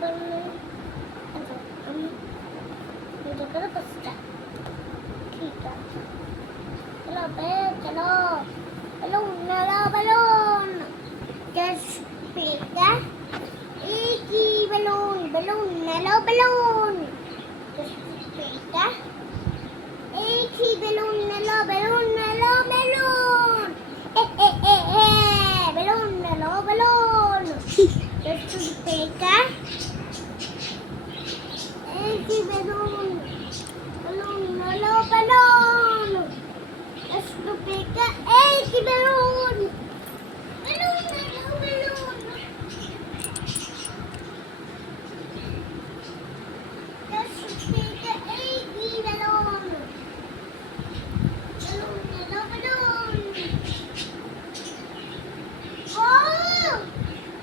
balloon. अच्छा, हम मुझे करो पसंद ठीक है चलो बे चलो balloon just pick एक ही balloon just pick एक ही balloon balloon just pick एक ही balloon just pick एक ही balloon